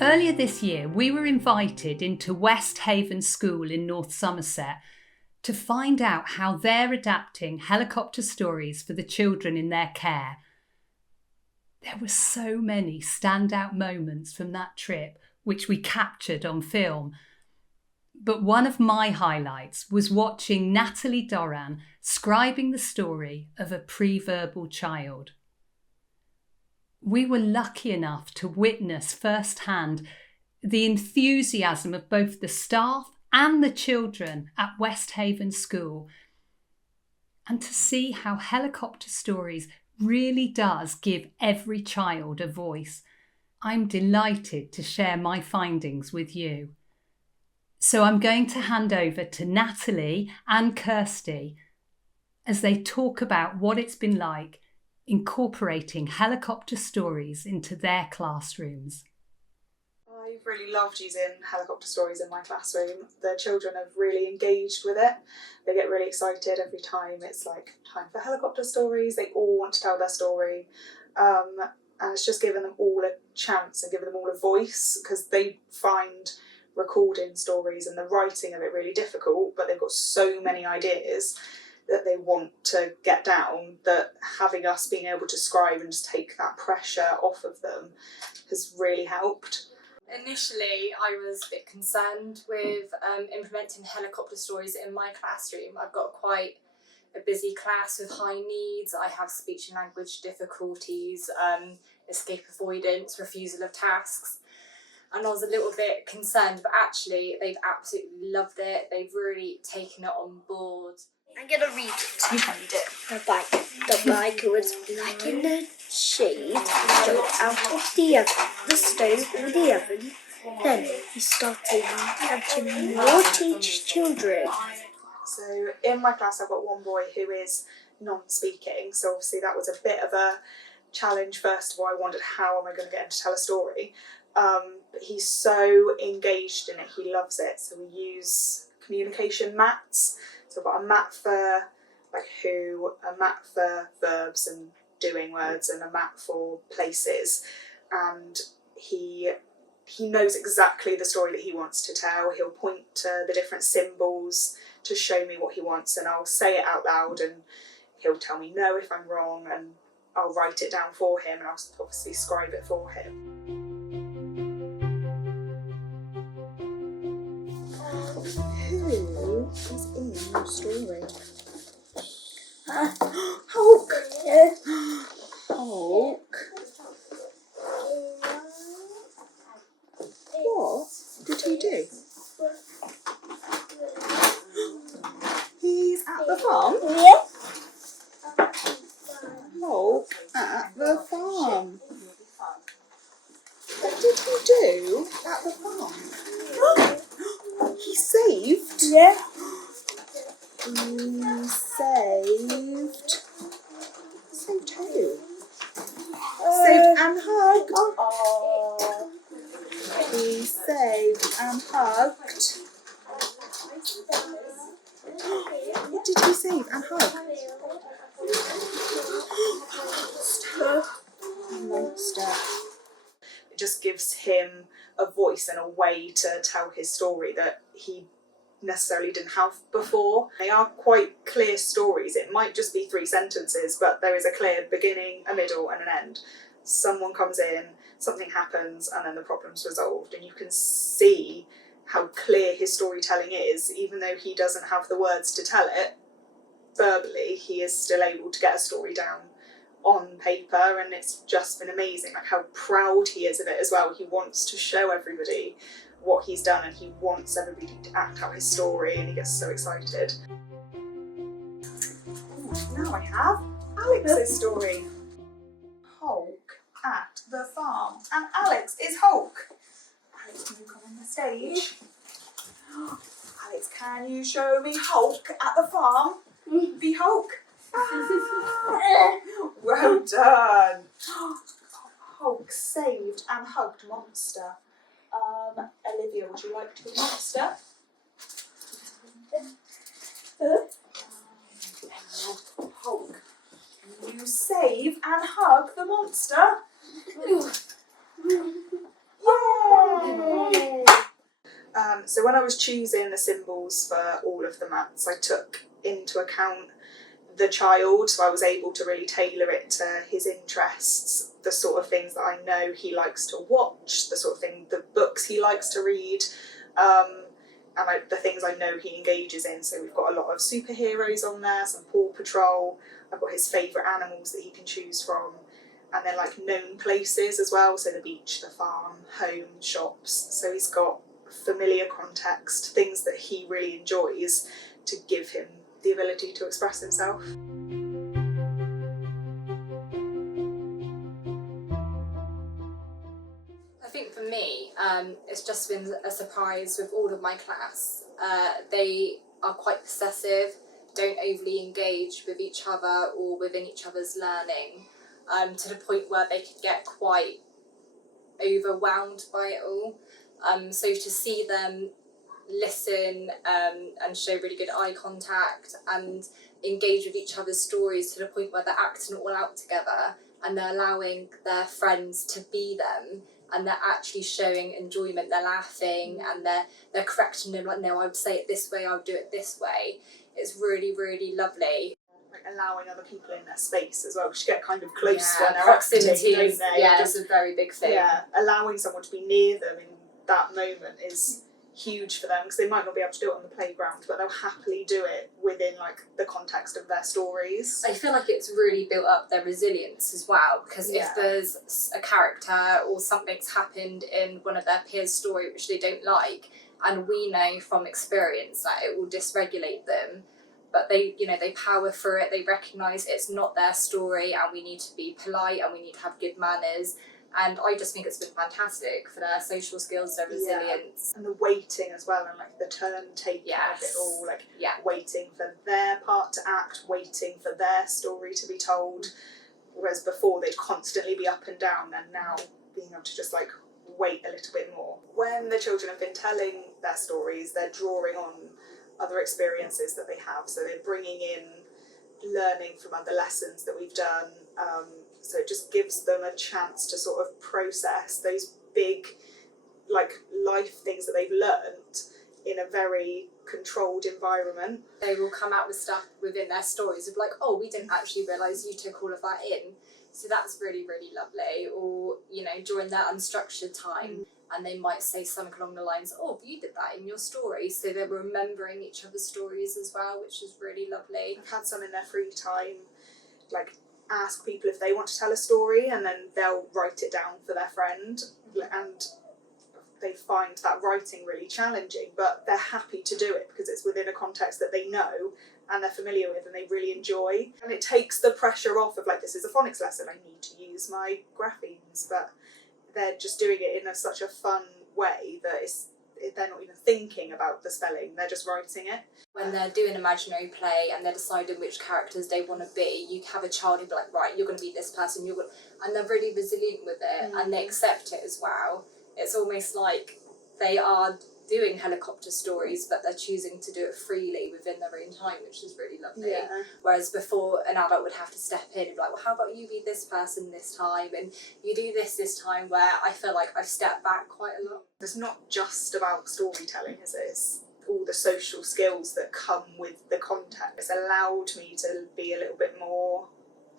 Earlier this year, we were invited into Westhaven School in North Somerset to find out how they're adapting helicopter stories for the children in their care. There were so many standout moments from that trip, which we captured on film. But one of my highlights was watching Natalie Doran scribing the story of a pre-verbal child. We were lucky enough to witness firsthand the enthusiasm of both the staff and the children at Westhaven School, and to see how helicopter stories really does give every child a voice. I'm delighted to share my findings with you. So I'm going to hand over to Natalie and Kirsty as they talk about what it's been like incorporating helicopter stories into their classrooms. I've really loved using helicopter stories in my classroom. The children have really engaged with it. They get really excited every time it's like time for helicopter stories. They all want to tell their story. And it's just given them all a chance and given them all a voice, because they find recording stories and the writing of it really difficult, but they've got so many ideas that they want to get down, that having us being able to scribe and just take that pressure off of them has really helped. Initially, I was a bit concerned with implementing helicopter stories in my classroom. I've got quite a busy class with high needs. I have speech and language difficulties, escape avoidance, refusal of tasks. And I was a little bit concerned, but actually they've absolutely loved it. They've really taken it on board. I'm going to read it. You can read it. The bike was black in the shade, jumped out of the stove or the oven. Then he started catching naughty children. So in my class I've got one boy who is non-speaking, so obviously that was a bit of a challenge. First of all, I wondered, how am I going to get him to tell a story? But he's so engaged in it, he loves it. So we use communication mats. So I've got a mat for like who, a mat for verbs and doing words, and a mat for places. And he knows exactly the story that he wants to tell. He'll point to the different symbols to show me what he wants, and I'll say it out loud, and he'll tell me no if I'm wrong, and I'll write it down for him, and I'll obviously scribe it for him. Who is in your story? Hulk! Hulk? What did he do? He's at the farm? Yeah. Hulk at the farm. What did he do at the farm? He saved? Yeah. He saved... Saved who? Saved and hugged. Oh. He saved and hugged. What did he save and hug? A monster. It just gives him a voice and a way to tell his story that he necessarily didn't have before. They are quite clear stories. It might just be 3 sentences, but there is a clear beginning, a middle and an end. Someone comes in, something happens, and then the problem's resolved, and you can see how clear his storytelling is. Even though he doesn't have the words to tell it verbally, he is still able to get a story down on paper, and it's just been amazing, like how proud he is of it as well. He wants to show everybody what he's done, and he wants everybody to act out his story, and he gets so excited. Now I have Alex's story. Hulk at the farm, and Alex is Hulk. Alex, can you come on the stage? Alex, can you show me Hulk at the farm? Be Hulk. Ah, well done. Hulk saved and hugged monster. Olivia, would you like to be monster? Hulk, can you save and hug the monster? Yay! So when I was choosing the symbols for all of the mats, I took into account the child, so I was able to really tailor it to his interests, the sort of things that I know he likes to watch, the sort of thing, the books he likes to read, the things I know he engages in. So we've got a lot of superheroes on there, some Paw Patrol, I've got his favourite animals that he can choose from, and then like known places as well, so the beach, the farm, home, shops. So he's got familiar context, things that he really enjoys, to give him the ability to express himself. I think for me, it's just been a surprise with all of my class. They are quite possessive, don't overly engage with each other or within each other's learning, to the point where they could get quite overwhelmed by it all. So to see them listen and show really good eye contact and engage with each other's stories to the point where they're acting it all out together and they're allowing their friends to be them and they're actually showing enjoyment, they're laughing and they're correcting them, like, no, I would say it this way, I would do it this way. It's really, really lovely. Like allowing other people in their space as well, because you get kind of close when they're proximity acting, don't is, they? yeah, it's a very big thing. Yeah, allowing someone to be near them in that moment is huge for them, because they might not be able to do it on the playground, but they'll happily do it within like the context of their stories. I feel like it's really built up their resilience as well, because if there's a character or something's happened in one of their peers' story which they don't like, and we know from experience that it will dysregulate them, but they power through it, they recognise it's not their story and we need to be polite and we need to have good manners. And I just think it's been fantastic for their social skills, their resilience. And the waiting as well, and like the turn taking of it all, like waiting for their part to act, waiting for their story to be told. Whereas before they'd constantly be up and down, and now being able to just like wait a little bit more. When the children have been telling their stories, they're drawing on other experiences that they have. So they're bringing in learning from other lessons that we've done. So it just gives them a chance to sort of process those big like life things that they've learnt in a very controlled environment. They will come out with stuff within their stories of like, oh, we didn't actually realise you took all of that in. So that's really, really lovely. Or, during their unstructured time, and they might say something along the lines, oh, you did that in your story. So they're remembering each other's stories as well, which is really lovely. I've had some in their free time, like ask people if they want to tell a story, and then they'll write it down for their friend, and they find that writing really challenging, but they're happy to do it because it's within a context that they know and they're familiar with and they really enjoy. And it takes the pressure off of like, this is a phonics lesson, I need to use my graphemes, but they're just doing it in such a fun way that they're not even thinking about the spelling, they're just writing it. When they're doing imaginary play and they're deciding which characters they want to be, you have a child who'll be like, right, you're going to be this person, and they're really resilient with it and they accept it as well. It's almost like they are doing helicopter stories, but they're choosing to do it freely within their own time, which is really lovely. Yeah. Whereas before, an adult would have to step in and be like, well, how about you be this person this time, and you do this time, where I feel like I've stepped back quite a lot. It's not just about storytelling, is it? It's all the social skills that come with the content. It's allowed me to be a little bit more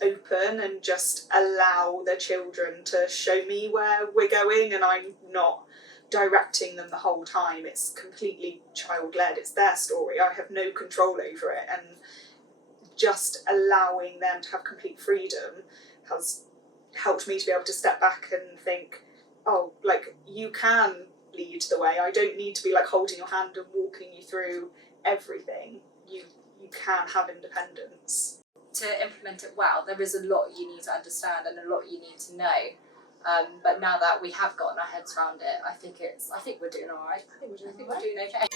open and just allow the children to show me where we're going, and I'm not directing them the whole time. It's completely child-led, it's their story, I have no control over it, and just allowing them to have complete freedom has helped me to be able to step back and think, oh, like, you can lead the way, I don't need to be like holding your hand and walking you through everything, you can have independence. To implement it well, there is a lot you need to understand and a lot you need to know. But now that we have gotten our heads around it, I think we're doing all right. I think we're doing okay.